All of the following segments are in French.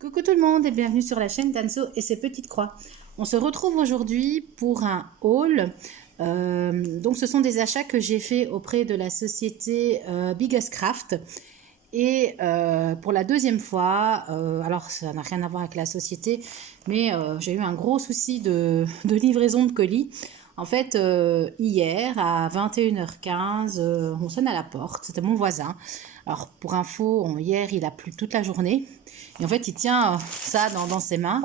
Coucou tout le monde et bienvenue sur la chaîne Tanso et ses petites croix. On se retrouve aujourd'hui pour un haul. Donc ce sont des achats que j'ai fait auprès de la société Biggest Craft. Et pour la deuxième fois, alors ça n'a rien à voir avec la société, mais j'ai eu un gros souci de livraison de colis. En fait, hier à 21h15, on sonne à la porte, c'était mon voisin. Alors pour info, hier il a plu toute la journée. Et en fait, il tient ça dans ses mains.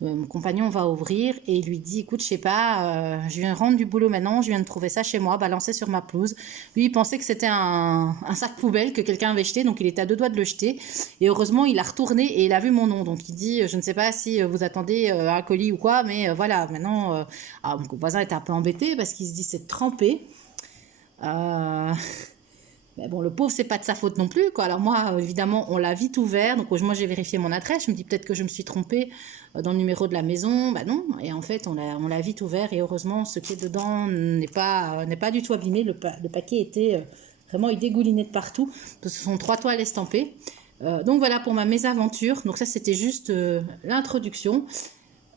Mon compagnon va ouvrir et il lui dit, écoute, je sais pas, je viens rendre du boulot maintenant, je viens de trouver ça chez moi, balancé sur ma pelouse. Lui, il pensait que c'était un sac poubelle que quelqu'un avait jeté, donc il était à deux doigts de le jeter. Et heureusement, il a retourné et il a vu mon nom. Donc il dit, je ne sais pas si vous attendez un colis ou quoi, mais voilà, maintenant, mon voisin était un peu embêté parce qu'il se dit, c'est trempé. Mais bon, le pauvre, c'est pas de sa faute non plus, quoi. Alors moi, évidemment, on l'a vite ouvert. Donc moi, j'ai vérifié mon adresse. Je me dis peut-être que je me suis trompée dans le numéro de la maison. Bah non. Et en fait, on l'a vite ouvert. Et heureusement, ce qui est dedans n'est pas du tout abîmé. Le paquet était vraiment, il dégoulinait de partout. Ce sont 3 toiles estampées. Donc voilà pour ma mésaventure. Donc ça, c'était juste l'introduction.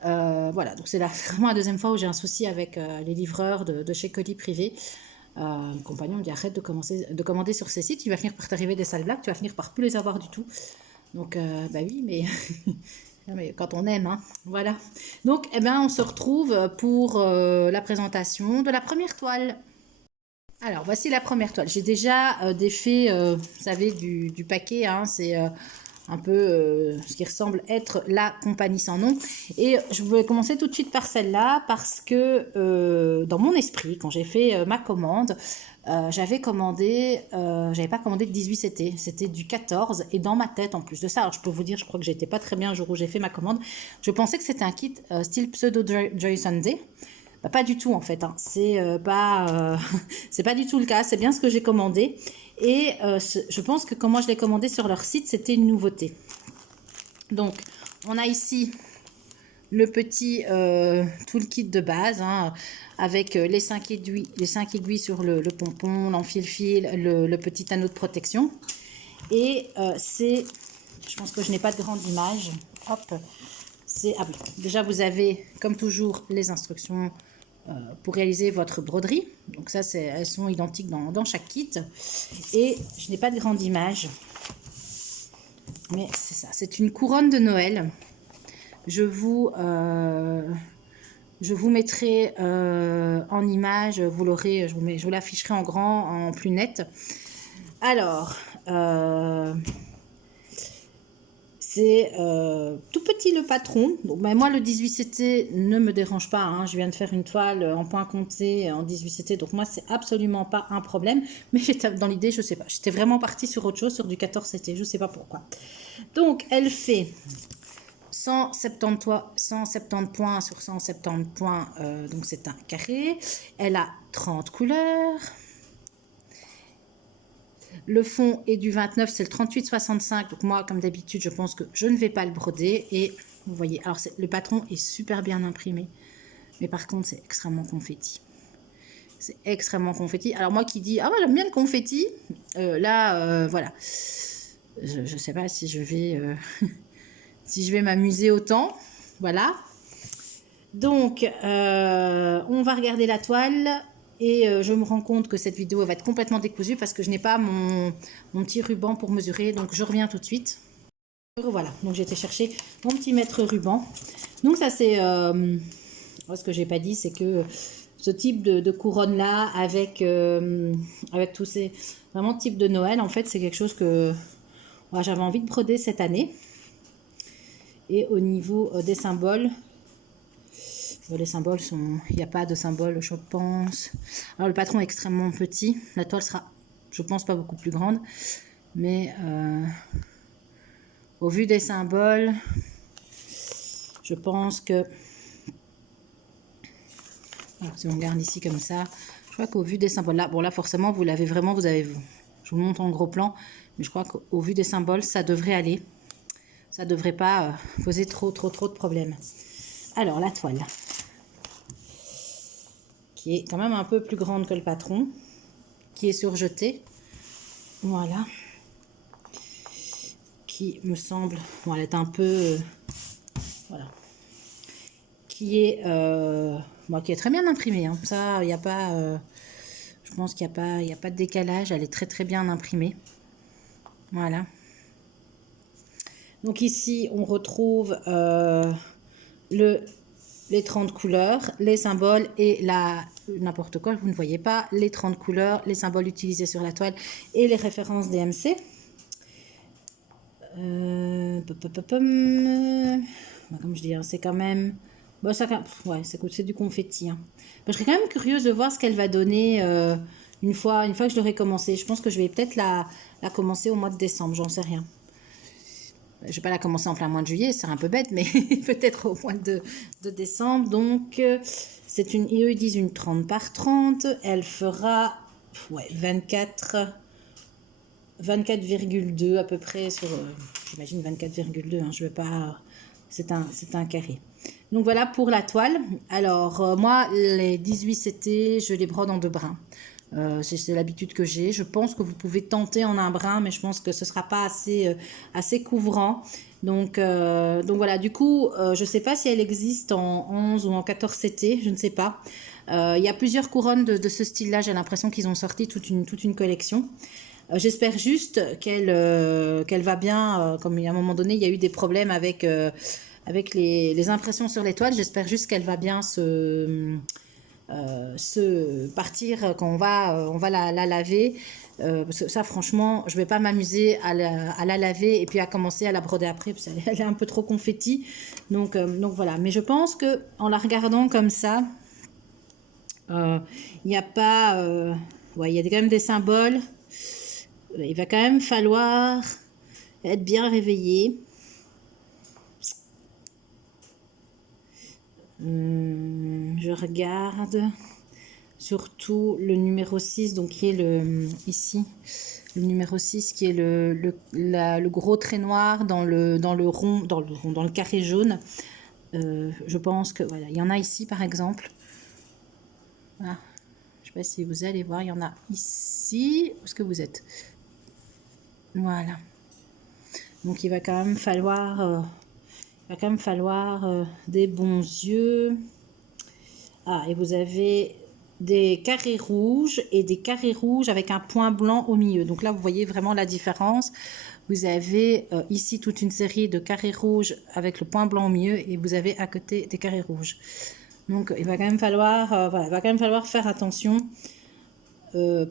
Voilà, donc c'est vraiment la deuxième fois où j'ai un souci avec les livreurs de chez Colis Privé. Mon compagnon me dit arrête de commander sur ces sites, il va finir par t'arriver des sales blagues, tu vas finir par plus les avoir du tout. Donc bah oui, mais, mais quand on aime, hein, voilà. Donc eh ben, on se retrouve pour la présentation de la première toile. Alors voici la première toile. J'ai déjà défait, vous savez, du paquet, hein, c'est un peu ce qui ressemble être la compagnie sans nom. Et je voulais commencer tout de suite par celle-là parce que dans mon esprit, quand j'ai fait ma commande, j'avais pas commandé le 18, c'était du 14. Et dans ma tête, en plus de ça, alors je peux vous dire, je crois que j'étais pas très bien le jour où j'ai fait ma commande, je pensais que c'était un kit style Pseudo Joy Sunday. Bah, pas du tout en fait, hein. C'est pas du tout le cas, c'est bien ce que j'ai commandé. Et je pense que quand moi je l'ai commandé sur leur site, c'était une nouveauté. Donc, on a ici le petit toolkit de base, hein, avec les 5 aiguilles sur le pompon, l'enfile-fil, le petit anneau de protection. Et je pense que je n'ai pas de grande image. Hop, ah oui, déjà vous avez, comme toujours, les instructions pour réaliser votre broderie. Donc ça, elles sont identiques dans chaque kit. Et je n'ai pas de grande image. Mais c'est ça, c'est une couronne de Noël. Je vous mettrai en image, vous l'aurez, je vous l'afficherai en grand, en plus net. Alors, c'est tout petit le patron. Donc, ben, moi, le 18CT ne me dérange pas, hein. Je viens de faire une toile en point compté en 18CT. Donc, moi, c'est absolument pas un problème. Mais j'étais dans l'idée, je sais pas. J'étais vraiment partie sur autre chose, sur du 14CT. Je sais pas pourquoi. Donc, elle fait 170 points sur 170 points. Donc, c'est un carré. Elle a 30 couleurs. Le fond est du 29, c'est le 38,65. Donc moi, comme d'habitude, je pense que je ne vais pas le broder. Et vous voyez, alors le patron est super bien imprimé. Mais par contre, c'est extrêmement confetti. C'est extrêmement confetti. Alors moi qui dis, ah ouais, j'aime bien le confetti. Voilà. Je ne sais pas si je vais, si je vais m'amuser autant. Voilà. Donc, on va regarder la toile. Et je me rends compte que cette vidéo va être complètement décousue parce que je n'ai pas mon petit ruban pour mesurer. Donc, je reviens tout de suite. Voilà, donc j'ai été chercher mon petit mètre ruban. Donc, ça, c'est... ce que j'ai pas dit, c'est que ce type de couronne-là, avec tous ces... Vraiment, type de Noël, en fait, c'est quelque chose que j'avais envie de broder cette année. Et au niveau des symboles... Les symboles sont... Il n'y a pas de symbole, je pense. Alors, le patron est extrêmement petit. La toile sera, je pense, pas beaucoup plus grande. Mais au vu des symboles, je pense que... Alors, si on regarde ici comme ça, je crois qu'au vu des symboles... Là, bon, là, forcément, vous l'avez vraiment... Je vous montre en gros plan. Mais je crois qu'au vu des symboles, ça devrait aller. Ça ne devrait pas poser trop de problèmes. Alors, la toile, qui est quand même un peu plus grande que le patron, qui est surjetée. Voilà. qui me semble, bon, elle est un peu, voilà, bon, qui est très bien imprimée, hein. Ça, il n'y a pas, je pense qu'il n'y a pas de décalage, elle est très très bien imprimée. Voilà. Donc ici, on retrouve les 30 couleurs, les symboles et n'importe quoi, vous ne voyez pas, les 30 couleurs, les symboles utilisés sur la toile et les références DMC. Comme je dis, hein, c'est quand même... Bon, ouais, c'est du confetti. Hein. Je serais quand même curieuse de voir ce qu'elle va donner une fois que je l'aurai commencé. Je pense que je vais peut-être la commencer au mois de décembre, j'en sais rien. Je ne vais pas la commencer en plein mois de juillet, c'est un peu bête, mais peut-être au mois de décembre. Donc, c'est ils disent une 30 par 30. Elle fera 24,2 à peu près sur, j'imagine 24,2, hein, je vais pas, c'est un carré. Donc voilà pour la toile. Alors moi les 18 CT, je les brode en 2 brins. C'est l'habitude que j'ai. Je pense que vous pouvez tenter en un brin, mais je pense que ce sera pas assez couvrant. Donc voilà, du coup, je sais pas si elle existe en 11 ou en 14 CT, je ne sais pas. Il y a plusieurs couronnes de ce style-là, j'ai l'impression qu'ils ont sorti toute une collection. J'espère juste qu'elle va bien, comme à un moment donné, il y a eu des problèmes avec les impressions sur les toiles. J'espère juste qu'elle va bien se partir quand on va la laver. Parce que ça, franchement, je ne vais pas m'amuser à la laver et puis à commencer à la broder après, parce qu'elle est un peu trop confetti. Donc voilà. Mais je pense qu'en la regardant comme ça, il n'y a pas... ouais, il y a quand même des symboles. Il va quand même falloir être bien réveillé. Je regarde surtout le numéro 6, donc qui est ici, le numéro 6 qui est le gros trait noir dans le rond, dans le carré jaune. Je pense que voilà, il y en a ici par exemple. Voilà. Je ne sais pas si vous allez voir, il y en a ici. Où est-ce que vous êtes? Voilà. Donc il va quand même falloir, des bons yeux. Ah, et vous avez des carrés rouges et des carrés rouges avec un point blanc au milieu. Donc là, vous voyez vraiment la différence. Vous avez ici toute une série de carrés rouges avec le point blanc au milieu et vous avez à côté des carrés rouges. Donc il va quand même falloir, faire attention.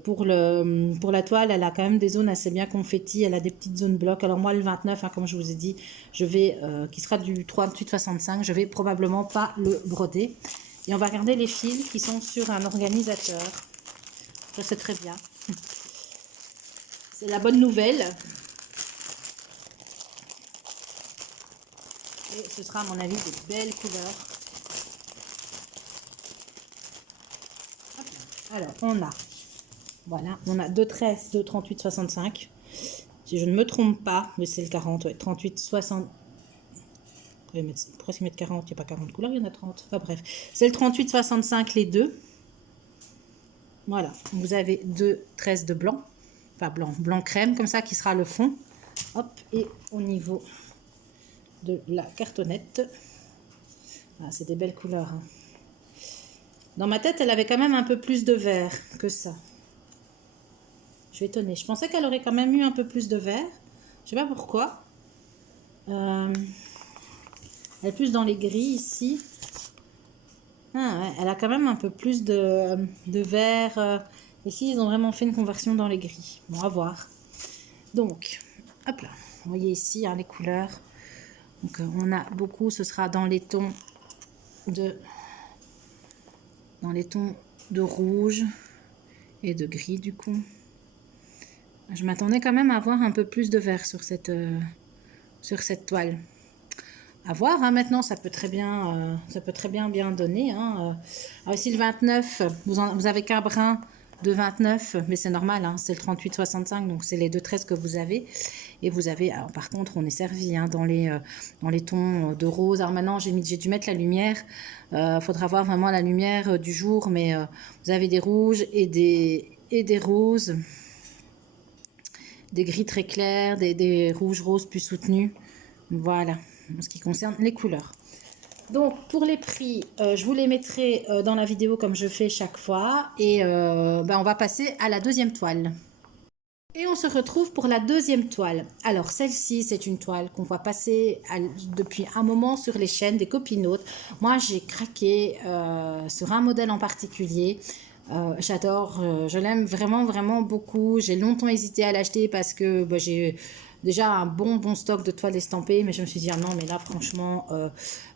Pour la toile, elle a quand même des zones assez bien confetti, elle a des petites zones blocs. Alors moi le 29, hein, comme je vous ai dit, qui sera du 38-65, je vais probablement pas le broder. Et on va regarder les fils qui sont sur un organisateur. Ça c'est très bien. C'est la bonne nouvelle. Et ce sera à mon avis de belles couleurs. Alors on a deux tresses de 38-65. Si je ne me trompe pas, mais c'est le 40, ouais, 38-60. Pourquoi s'y mettre 40? Il n'y a pas 40 couleurs, il y en a 30. Enfin bref, c'est le 38-65 les deux. Voilà, vous avez deux tresses de blanc. Enfin blanc crème, comme ça, qui sera le fond. Hop, et au niveau de la cartonnette. Ah, c'est des belles couleurs. Hein. Dans ma tête, elle avait quand même un peu plus de vert que ça. Je suis étonnée. Je pensais qu'elle aurait quand même eu un peu plus de vert. Je sais pas pourquoi. Elle est plus dans les gris ici. Ah ouais, elle a quand même un peu plus de vert. Ici, ils ont vraiment fait une conversion dans les gris. Bon, à voir. Donc, hop là. Vous voyez ici hein, les couleurs. Donc, on a beaucoup. Ce sera dans les tons de rouge et de gris du coup. Je m'attendais quand même à avoir un peu plus de vert sur cette toile. À voir, hein, maintenant, ça peut très bien bien donner. Hein. Alors ici, le 29, vous avez qu'un brin de 29, mais c'est normal, hein, c'est le 38-65, donc c'est les deux tresses que vous avez. Et vous avez, alors par contre, on est servi hein, dans les tons de rose. Alors maintenant, j'ai dû mettre la lumière. Faudra voir vraiment la lumière du jour, mais vous avez des rouges et des roses. des gris très clairs, des rouges roses plus soutenus. Voilà, en ce qui concerne les couleurs. Donc, pour les prix, je vous les mettrai dans la vidéo comme je fais chaque fois. Et on va passer à la deuxième toile. Et on se retrouve pour la deuxième toile. Alors, celle-ci, c'est une toile qu'on voit passer depuis un moment sur les chaînes des copinotes. Moi, j'ai craqué sur un modèle en particulier. J'adore, je l'aime vraiment, vraiment beaucoup. J'ai longtemps hésité à l'acheter parce que j'ai déjà un bon stock de toiles estampées. Mais je me suis dit, ah non, mais là, franchement,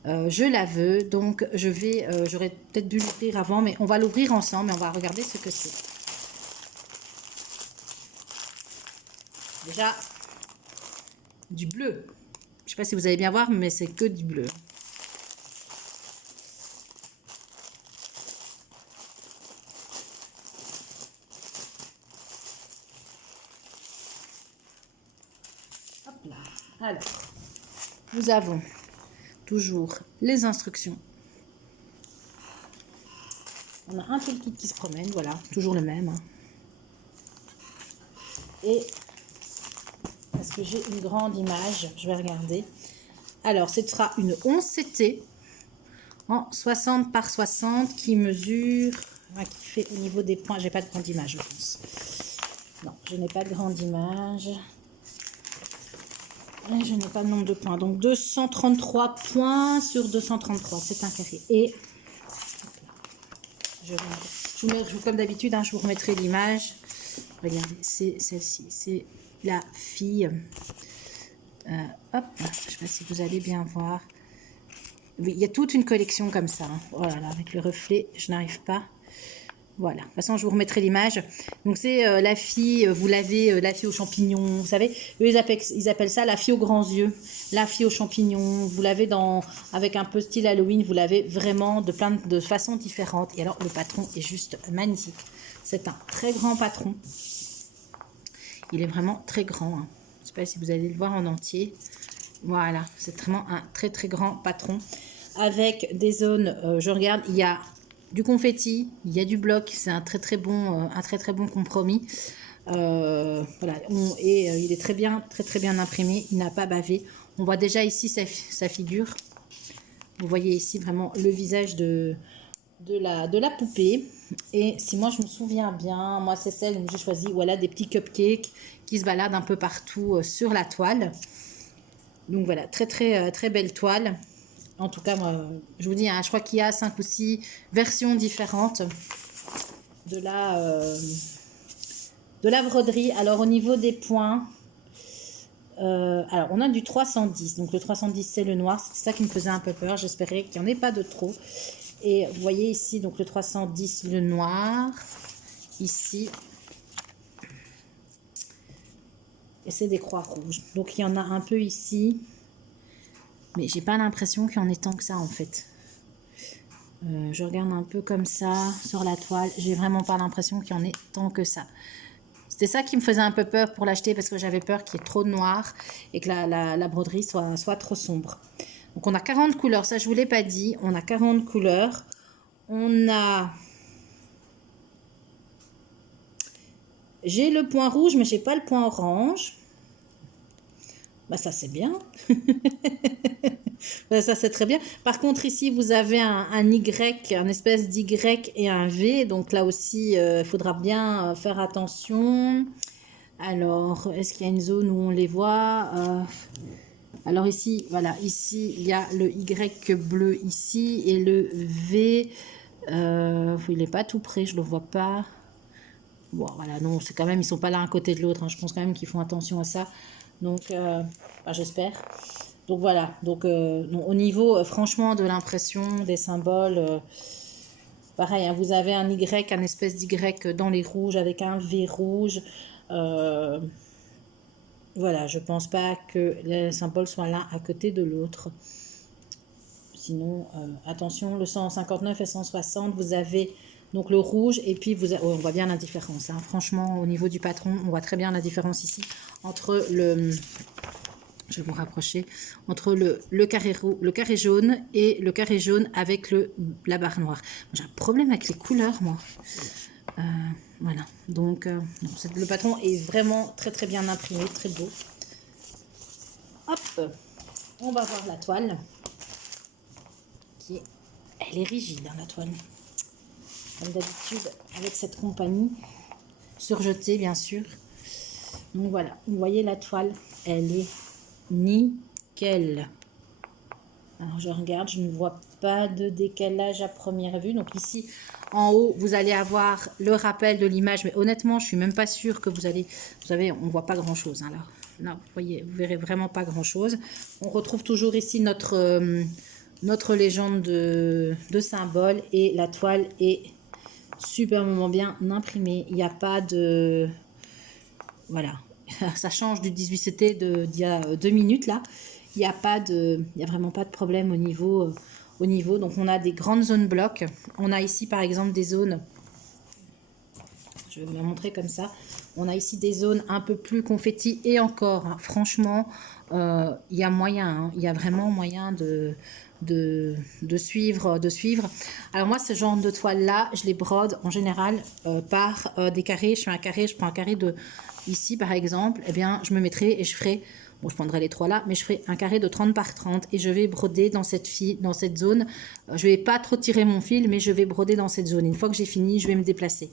je la veux. Donc, j'aurais peut-être dû l'ouvrir avant, mais on va l'ouvrir ensemble et on va regarder ce que c'est. Déjà, du bleu. Je ne sais pas si vous allez bien voir, mais c'est que du bleu. Hop là. Alors, nous avons toujours les instructions. On a un peu le kit qui se promène, voilà, toujours le même. Et est-ce que j'ai une grande image? Je vais regarder. Alors, ce sera une 11 CT en 60 par 60 qui mesure, qui fait au niveau des points. J'ai pas de grande image, je pense. Non, je n'ai pas de grande image. Et je n'ai pas de nombre de points. Donc, 233 points sur 233. C'est un carré. Et je vous mets, comme d'habitude, je vous remettrai l'image. Regardez, c'est celle-ci. C'est la fille. Hop, je ne sais pas si vous allez bien voir. Oui, il y a toute une collection comme ça. Oh là là, avec le reflet, je n'arrive pas. Voilà, de toute façon, je vous remettrai l'image. Donc, c'est la fille, vous l'avez, la fille aux champignons. Vous savez, eux, ils appellent ça la fille aux grands yeux. La fille aux champignons. Vous l'avez avec un peu style Halloween. Vous l'avez vraiment de plein de façons différentes. Et alors, le patron est juste magnifique. C'est un très grand patron. Il est vraiment très grand. Je ne sais pas si vous allez le voir en entier. Voilà, c'est vraiment un très très grand patron. Avec des zones, je regarde, il y a du confetti, il y a du bloc. C'est un très très bon compromis. Voilà, il est très bien imprimé. Il n'a pas bavé. On voit déjà ici sa figure. Vous voyez ici vraiment le visage de la poupée. Et si moi je me souviens bien, moi c'est celle où j'ai choisi, voilà, des petits cupcakes qui se baladent un peu partout sur la toile. Donc voilà, très très très belle toile. En tout cas, moi, je vous dis, je crois qu'il y a 5 ou 6 versions différentes de la broderie. Alors au niveau des points, alors on a du 310. Donc le 310 c'est le noir, c'est ça qui me faisait un peu peur. J'espérais qu'il n'y en ait pas de trop. Et vous voyez ici, donc le 310, le noir, ici, et c'est des croix rouges. Donc il y en a un peu ici, mais j'ai pas l'impression qu'il y en ait tant que ça en fait. Je regarde un peu comme ça sur la toile, j'ai vraiment pas l'impression qu'il y en ait tant que ça. C'était ça qui me faisait un peu peur pour l'acheter parce que j'avais peur qu'il y ait trop de noir et que la broderie soit trop sombre. Donc on a 40 couleurs, ça je vous l'ai pas dit, on a 40 couleurs. J'ai le point rouge mais j'ai pas le point orange. Bah ça c'est bien. Ça c'est très bien. Par contre ici vous avez un Y, un espèce d'Y et un V. Donc là aussi il faudra bien faire attention. Alors est-ce qu'il y a une zone où on les voit alors ici, voilà, ici, il y a le Y bleu ici et le V, il n'est pas tout près, je ne le vois pas. Bon, voilà, non, c'est quand même, ils ne sont pas l'un à côté de l'autre, je pense quand même qu'ils font attention à ça. Donc, j'espère. Donc voilà, donc au niveau, franchement, de l'impression, des symboles, pareil, vous avez un Y, un espèce d'Y dans les rouges avec un V rouge. Voilà, je pense pas que les symboles soient l'un à côté de l'autre. Sinon, attention, le 159 et 160, vous avez donc le rouge et puis on voit bien la différence. Franchement, au niveau du patron, on voit très bien la différence ici entre le... Je vais vous rapprocher. Entre le carré jaune et le carré jaune avec la barre noire. J'ai un problème avec les couleurs, moi. Voilà, donc non, le patron est vraiment très très bien imprimé, très beau. Hop, on va voir la toile. Elle est rigide, hein, la toile. Comme d'habitude, avec cette compagnie. Surjetée, bien sûr. Donc voilà, vous voyez la toile, elle est nickel. Alors je regarde, je ne vois pas de décalage à première vue. Donc ici, en haut, vous allez avoir le rappel de l'image. Mais honnêtement, je ne suis même pas sûre que vous allez... Vous savez, on ne voit pas grand-chose. Hein, là. Là, vous voyez, vous verrez vraiment pas grand-chose. On retrouve toujours ici notre légende de symbole. Et la toile est superbement bien imprimée. Il n'y a pas de... Voilà. Ça change du 18CT d'il y a 2 minutes, là. Il n'y a vraiment pas de problème au niveau. Donc, on a des grandes zones blocs. On a ici, par exemple, des zones... Je vais vous la montrer comme ça. On a ici des zones un peu plus confetti. Et encore, hein, franchement, il y a moyen. Hein, il y a vraiment moyen de suivre. Alors, moi, ce genre de toile-là, je les brode en général par des carrés. Je prends un carré de... Ici, par exemple, eh bien, je me mettrai et je ferai... Bon, je prendrai les 3 là, mais je ferai un carré de 30 par 30 et je vais broder dans cette zone. Je vais pas trop tirer mon fil, mais je vais broder dans cette zone. Une fois que j'ai fini, je vais me déplacer.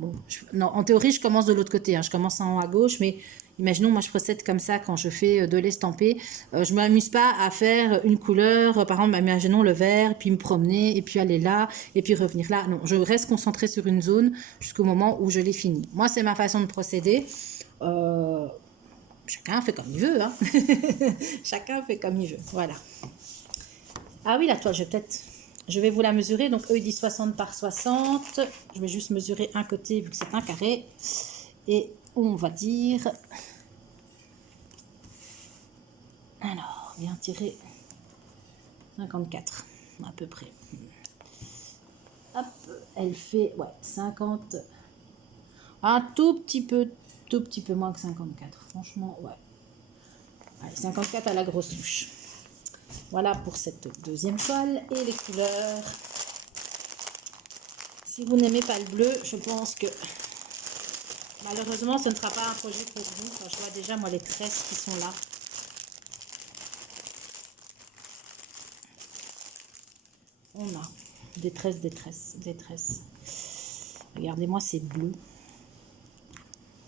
Bon, non, en théorie, je commence de l'autre côté. Hein. Je commence en haut à gauche, mais imaginons, moi, je procède comme ça quand je fais de l'estampé. Je ne m'amuse pas à faire une couleur, par exemple, imaginons le vert, puis me promener, et puis aller là, et puis revenir là. Non, je reste concentrée sur une zone jusqu'au moment où je l'ai fini. Moi, c'est ma façon de procéder. Chacun fait comme il veut. Hein. Chacun fait comme il veut. Voilà. Ah oui, la toile, je vais vous la mesurer. Donc, eux, ils disent 60 par 60. Je vais juste mesurer un côté vu que c'est un carré. Et on va dire... Alors, bien tirer 54 à peu près. Hop, elle fait 50... Un tout petit peu moins que 54. Franchement, ouais. Allez, 54 à la grosse touche. Voilà pour cette deuxième toile. Et les couleurs. Si vous n'aimez pas le bleu, je pense que malheureusement, ce ne sera pas un projet pour vous. Enfin, je vois déjà, moi, les tresses qui sont là. On a des tresses. Regardez-moi ces bleus.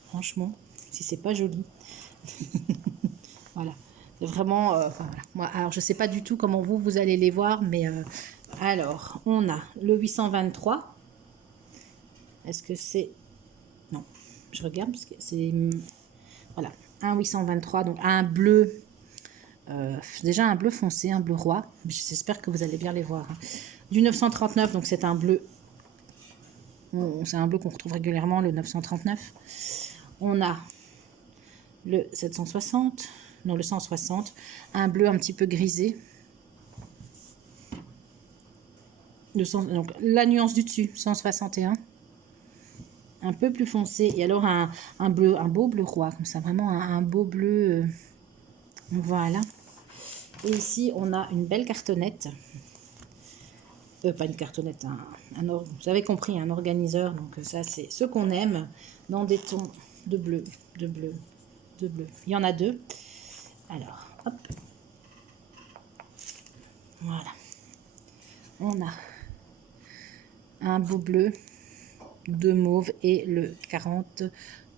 Franchement, si c'est pas joli. Voilà. C'est vraiment... voilà. Moi, alors, je sais pas du tout comment vous allez les voir, mais... alors, on a le 823. Est-ce que c'est... Non, je regarde parce que c'est... Voilà, un 823, donc un bleu... déjà un bleu foncé, un bleu roi. J'espère que vous allez bien les voir. Hein. Du 939, donc c'est un bleu... C'est un bleu qu'on retrouve régulièrement, le 939. On a le 760, non le 160, un bleu un petit peu grisé. Donc la nuance du dessus, 161. Un peu plus foncé. Et alors un beau bleu roi, comme ça, vraiment un beau bleu. Voilà. Et ici, on a une belle cartonnette. Pas une cartonnette, vous avez compris, un organiseur. Donc ça, c'est ce qu'on aime dans des tons de bleu, de bleu. Il y en a 2. Alors, hop. Voilà. On a un beau bleu, 2 mauves et le 40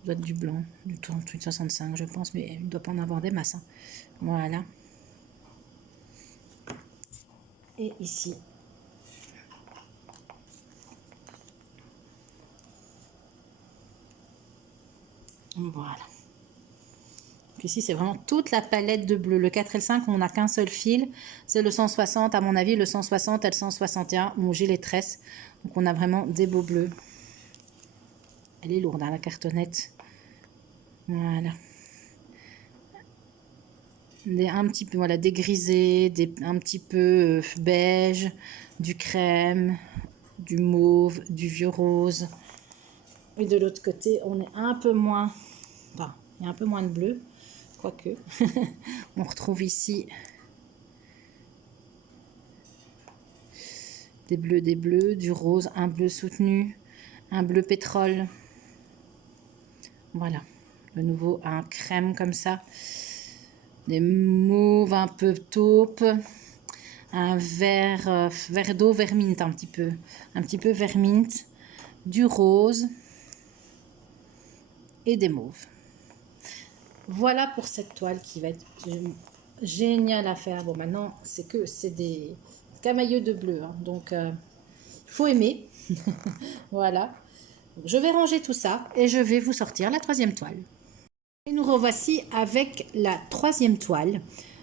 doit être du blanc, du 38, 65 je pense, mais il ne doit pas en avoir des masses. Hein. Voilà. Et ici, voilà. Donc ici, c'est vraiment toute la palette de bleu. Le 4 et le 5, on n'a qu'un seul fil. C'est le 160, à mon avis, le 160 et le 161. Bon, j'ai les tresses. Donc, on a vraiment des beaux bleus. Elle est lourde, hein, la cartonnette. Voilà. Un petit peu, voilà, des grisés, un petit peu beige, du crème, du mauve, du vieux rose. Et de l'autre côté, on est un peu moins... Enfin, il y a un peu moins de bleu. Quoique, on retrouve ici des bleus, du rose, un bleu soutenu, un bleu pétrole, Voilà, de nouveau un crème comme ça, des mauves un peu taupe, un vert, vert d'eau, vert mint un petit peu vert mint, du rose et des mauves. Voilà pour cette toile qui va être géniale à faire. Bon, maintenant, c'est des camailleux de bleu, hein, donc il faut aimer. Voilà. Je vais ranger tout ça et je vais vous sortir la troisième toile. Et nous revoici avec la troisième toile.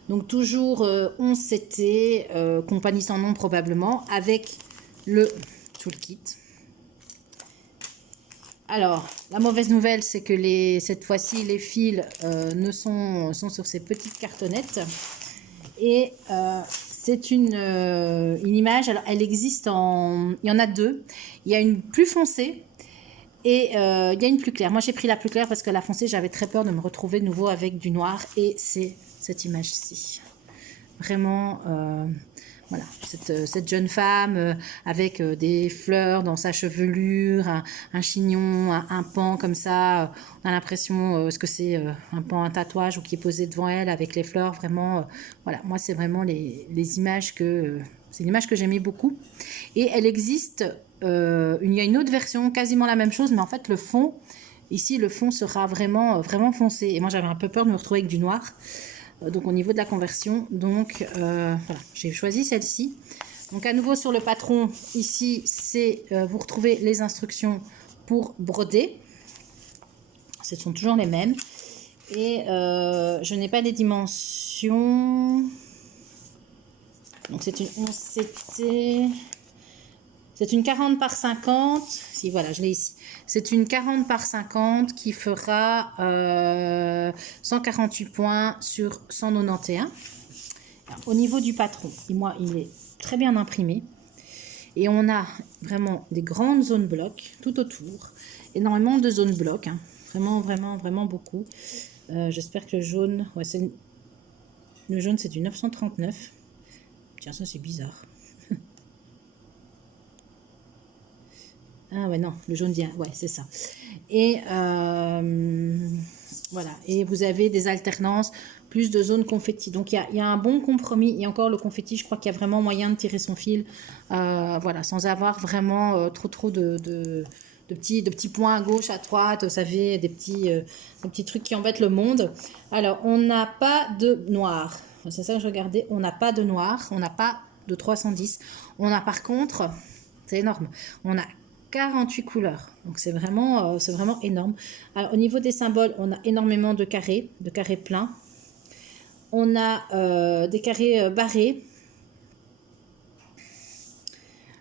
Donc toujours 11 CT, compagnie sans nom probablement, avec tout le kit. Alors, la mauvaise nouvelle, c'est que cette fois-ci, les fils sont sur ces petites cartonnettes. Et c'est une image, alors elle existe il y en a deux. Il y a une plus foncée et il y a une plus claire. Moi, j'ai pris la plus claire parce que la foncée, j'avais très peur de me retrouver de nouveau avec du noir. Et c'est cette image-ci. Vraiment, voilà, cette jeune femme avec des fleurs dans sa chevelure, un chignon, un pan comme ça. On a l'impression que c'est un pan, un tatouage ou qui est posé devant elle avec les fleurs. Vraiment, voilà, moi, c'est vraiment les images c'est une image que j'aimais beaucoup. Et elle existe, il y a une autre version, quasiment la même chose, mais en fait, le fond, ici, le fond sera vraiment, vraiment foncé. Et moi, j'avais un peu peur de me retrouver avec du noir. Donc au niveau de la conversion, donc voilà, j'ai choisi celle-ci. Donc à nouveau sur le patron, ici, vous retrouvez les instructions pour broder. Ce sont toujours les mêmes. Et je n'ai pas les dimensions. Donc c'est une 11CT. C'est une 40 par 50. Si, voilà, je l'ai ici. C'est une 40 par 50 qui fera 148 points sur 191. Alors, au niveau du patron, moi, il est très bien imprimé. Et on a vraiment des grandes zones blocs tout autour. Énormément de zones blocs. Hein. Vraiment, vraiment, vraiment beaucoup. J'espère que le jaune... Ouais, le jaune, c'est du 939. Tiens, ça, c'est bizarre. Ah ouais, non, le jaune vient, ouais, c'est ça. Et voilà, et vous avez des alternances, plus de zones confetti. Donc il y a un bon compromis. Et encore le confetti, je crois qu'il y a vraiment moyen de tirer son fil, voilà, sans avoir vraiment trop de petits points à gauche, à droite, vous savez, des petits trucs qui embêtent le monde. Alors, on n'a pas de noir. C'est ça que je regardais. On n'a pas de noir, on n'a pas de 310. On a par contre, c'est énorme, on a 48 couleurs. Donc c'est vraiment énorme. Alors, au niveau des symboles, on a énormément de carrés pleins. On a des carrés barrés.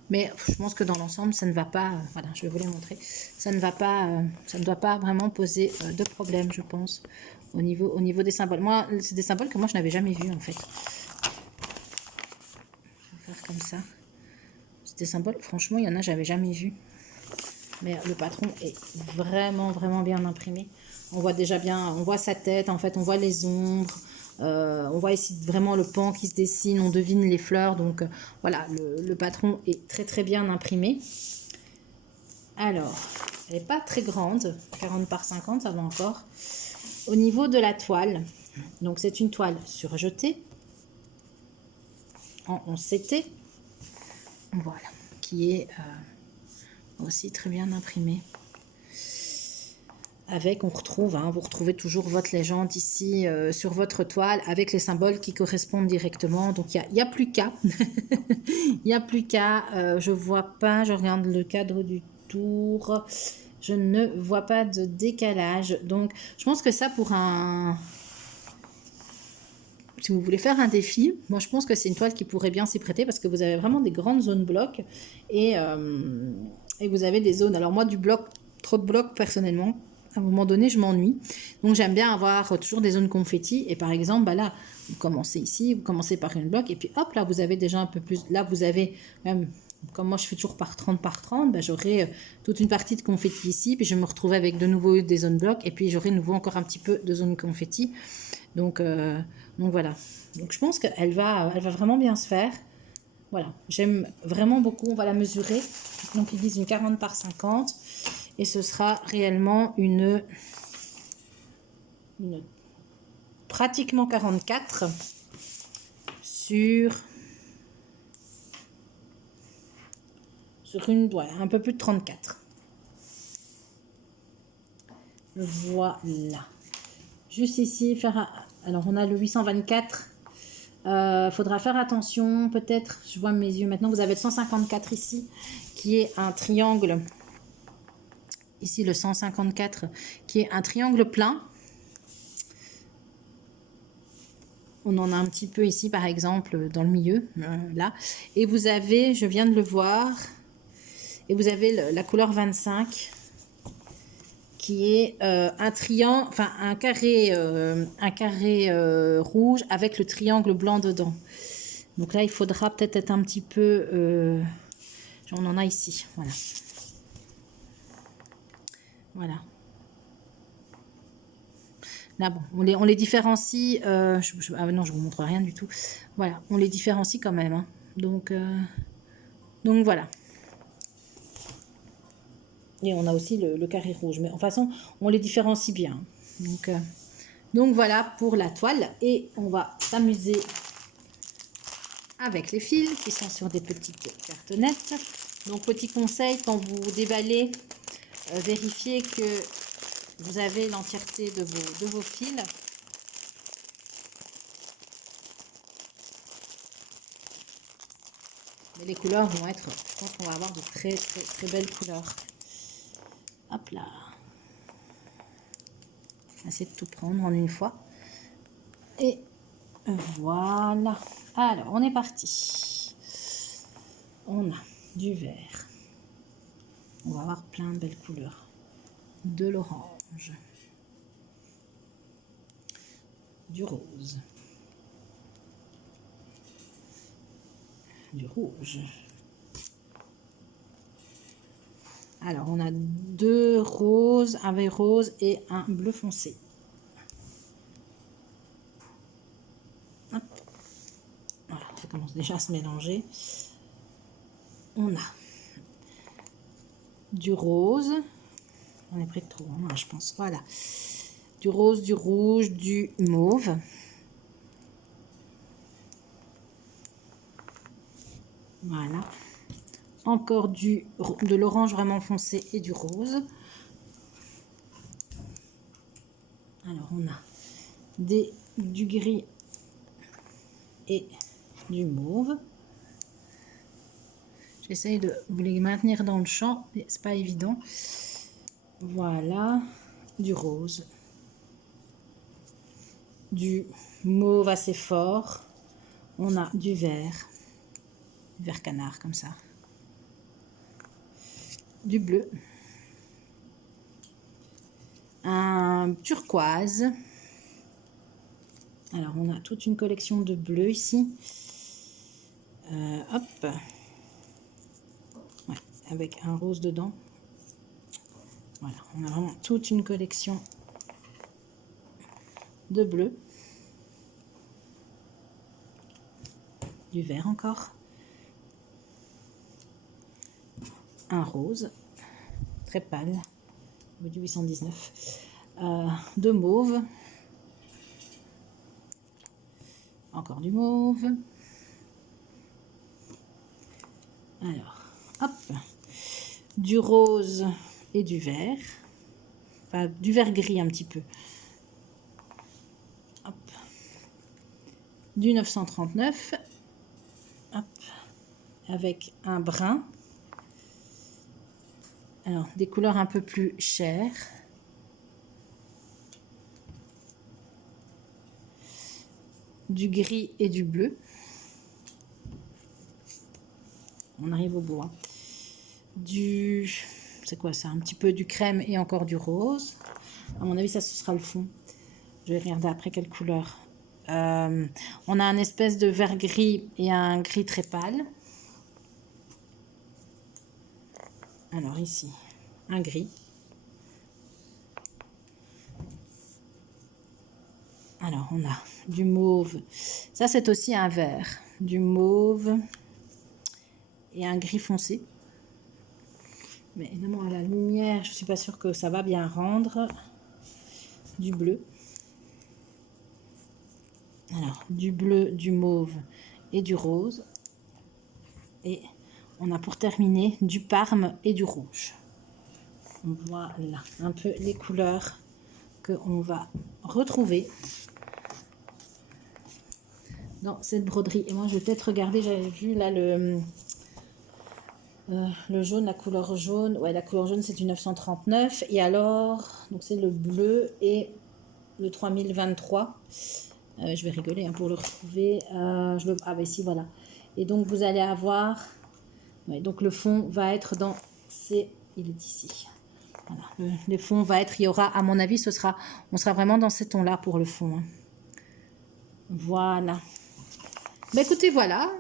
Mais je pense que dans l'ensemble, ça ne va pas... voilà, je vais vous les montrer. Ça ne va pas... ça ne doit pas vraiment poser de problème, je pense, au niveau des symboles. Moi, c'est des symboles que moi, je n'avais jamais vus, en fait. Je vais faire comme ça. C'est des symboles, franchement, il y en a, j'avais jamais vu. Mais le patron est vraiment, vraiment bien imprimé. On voit déjà bien, on voit sa tête, en fait, on voit les ombres. On voit ici vraiment le pan qui se dessine, on devine les fleurs. Donc voilà, le patron est très, très bien imprimé. Alors, elle n'est pas très grande, 40 par 50, ça va encore. Au niveau de la toile, donc c'est une toile surjetée en 11CT. Voilà, qui est... aussi très bien imprimé. Avec, on retrouve, hein, vous retrouvez toujours votre légende ici sur votre toile avec les symboles qui correspondent directement. Donc, il n'y a plus qu'à. Il n'y a plus qu'à. Je vois pas, je regarde le cadre du tour. Je ne vois pas de décalage. Donc, je pense que ça pour un... Si vous voulez faire un défi, moi je pense que c'est une toile qui pourrait bien s'y prêter parce que vous avez vraiment des grandes zones blocs et vous avez des zones. Alors moi, trop de blocs personnellement, à un moment donné, je m'ennuie. Donc j'aime bien avoir toujours des zones confetti. Et par exemple, bah là, vous commencez ici, vous commencez par une bloc et puis hop, là vous avez déjà un peu plus. Là vous avez même, comme moi je fais toujours par 30 par 30, bah, j'aurai toute une partie de confetti ici. Puis je vais me retrouver avec de nouveau des zones blocs et puis j'aurai de nouveau encore un petit peu de zone confetti. Donc voilà. Donc je pense qu'elle va vraiment bien se faire. Voilà, j'aime vraiment beaucoup. On va la mesurer. Donc ils disent une 40 par 50 et ce sera réellement une pratiquement 44 sur une, ouais, un peu plus de 34. Voilà. Juste ici, alors on a le 824. Faudra faire attention, peut-être, je vois mes yeux maintenant, vous avez le 154 ici, qui est un triangle. Ici, le 154, qui est un triangle plein. On en a un petit peu ici, par exemple, dans le milieu, là. Et vous avez, je viens de le voir, et vous avez la couleur 25, qui est un triangle, enfin un carré rouge avec le triangle blanc dedans. Donc là, il faudra peut-être être un petit peu... on en a ici, voilà. Voilà. Là, bon, on les différencie. Ah non, je ne vous montre rien du tout. Voilà, on les différencie quand même. Hein. Donc voilà. Et on a aussi le carré rouge. Mais en façon, on les différencie bien. Donc voilà pour la toile. Et on va s'amuser avec les fils qui sont sur des petites cartonnettes. Donc petit conseil, quand vous déballez, vérifiez que vous avez l'entièreté de vos fils. Mais les couleurs vont être, je pense qu'on va avoir de très très très belles couleurs. Hop là. Essayez de tout prendre en une fois. Et voilà. Alors, on est parti. On a du vert. On va avoir plein de belles couleurs. De l'orange. Du rose. Du rouge. Alors, on a 2 roses, un vert rose et un bleu foncé. Hop. Voilà, ça commence déjà à se mélanger. On a du rose. On est près de trop, hein, je pense. Voilà. Du rose, du rouge, du mauve. Voilà. Encore de l'orange vraiment foncé et du rose. Alors, on a du gris et du mauve. J'essaye de vous les maintenir dans le champ, mais c'est pas évident. Voilà. Du rose. Du mauve assez fort. On a du vert. Du vert canard, comme ça. Du bleu, un turquoise. Alors on a toute une collection de bleus ici. Hop, ouais, avec un rose dedans. Voilà, on a vraiment toute une collection de bleus. Du vert encore. Un rose, très pâle, du 819. De mauve. Encore du mauve. Alors, hop. Du rose et du vert. Enfin, du vert gris un petit peu. Hop. Du 939. Hop. Avec un brun. Alors, des couleurs un peu plus chères. Du gris et du bleu. On arrive au bout. Hein. C'est quoi ça? Un petit peu du crème et encore du rose. À mon avis, ça, ce sera le fond. Je vais regarder après quelle couleur. On a un espèce de vert gris et un gris très pâle. Alors ici, un gris. Alors on a du mauve. Ça c'est aussi un vert. Du mauve et un gris foncé. Mais évidemment à la lumière, je ne suis pas sûre que ça va bien rendre. Du bleu. Alors, du bleu, du mauve et du rose. Et on a pour terminer du parme et du rouge. Voilà, un peu les couleurs qu'on va retrouver dans cette broderie. Et moi, je vais peut-être regarder, j'avais vu là le jaune, la couleur jaune. Ouais, la couleur jaune, c'est du 939. Et alors, donc c'est le bleu et le 3023. Je vais rigoler pour le retrouver. Ah, ben ici, voilà. Et donc, vous allez avoir... Ouais, donc, le fond va être dans... Il est ici. Voilà. Le fond va être... Il y aura, à mon avis, on sera vraiment dans ces tons-là pour le fond. Hein. Voilà. Bah écoutez, voilà,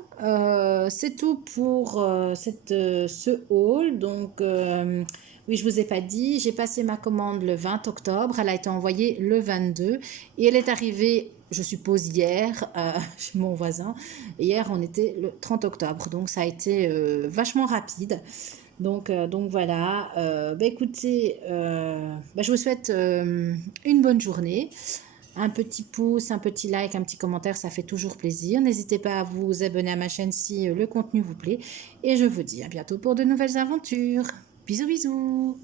c'est tout pour ce haul. Donc, oui, je ne vous ai pas dit, j'ai passé ma commande le 20 octobre, elle a été envoyée le 22 et elle est arrivée, je suppose, hier chez mon voisin. Hier, on était le 30 octobre, donc ça a été vachement rapide. Donc voilà, bah écoutez, je vous souhaite une bonne journée. Un petit pouce, un petit like, un petit commentaire, ça fait toujours plaisir. N'hésitez pas à vous abonner à ma chaîne si le contenu vous plaît. Et je vous dis à bientôt pour de nouvelles aventures. Bisous bisous.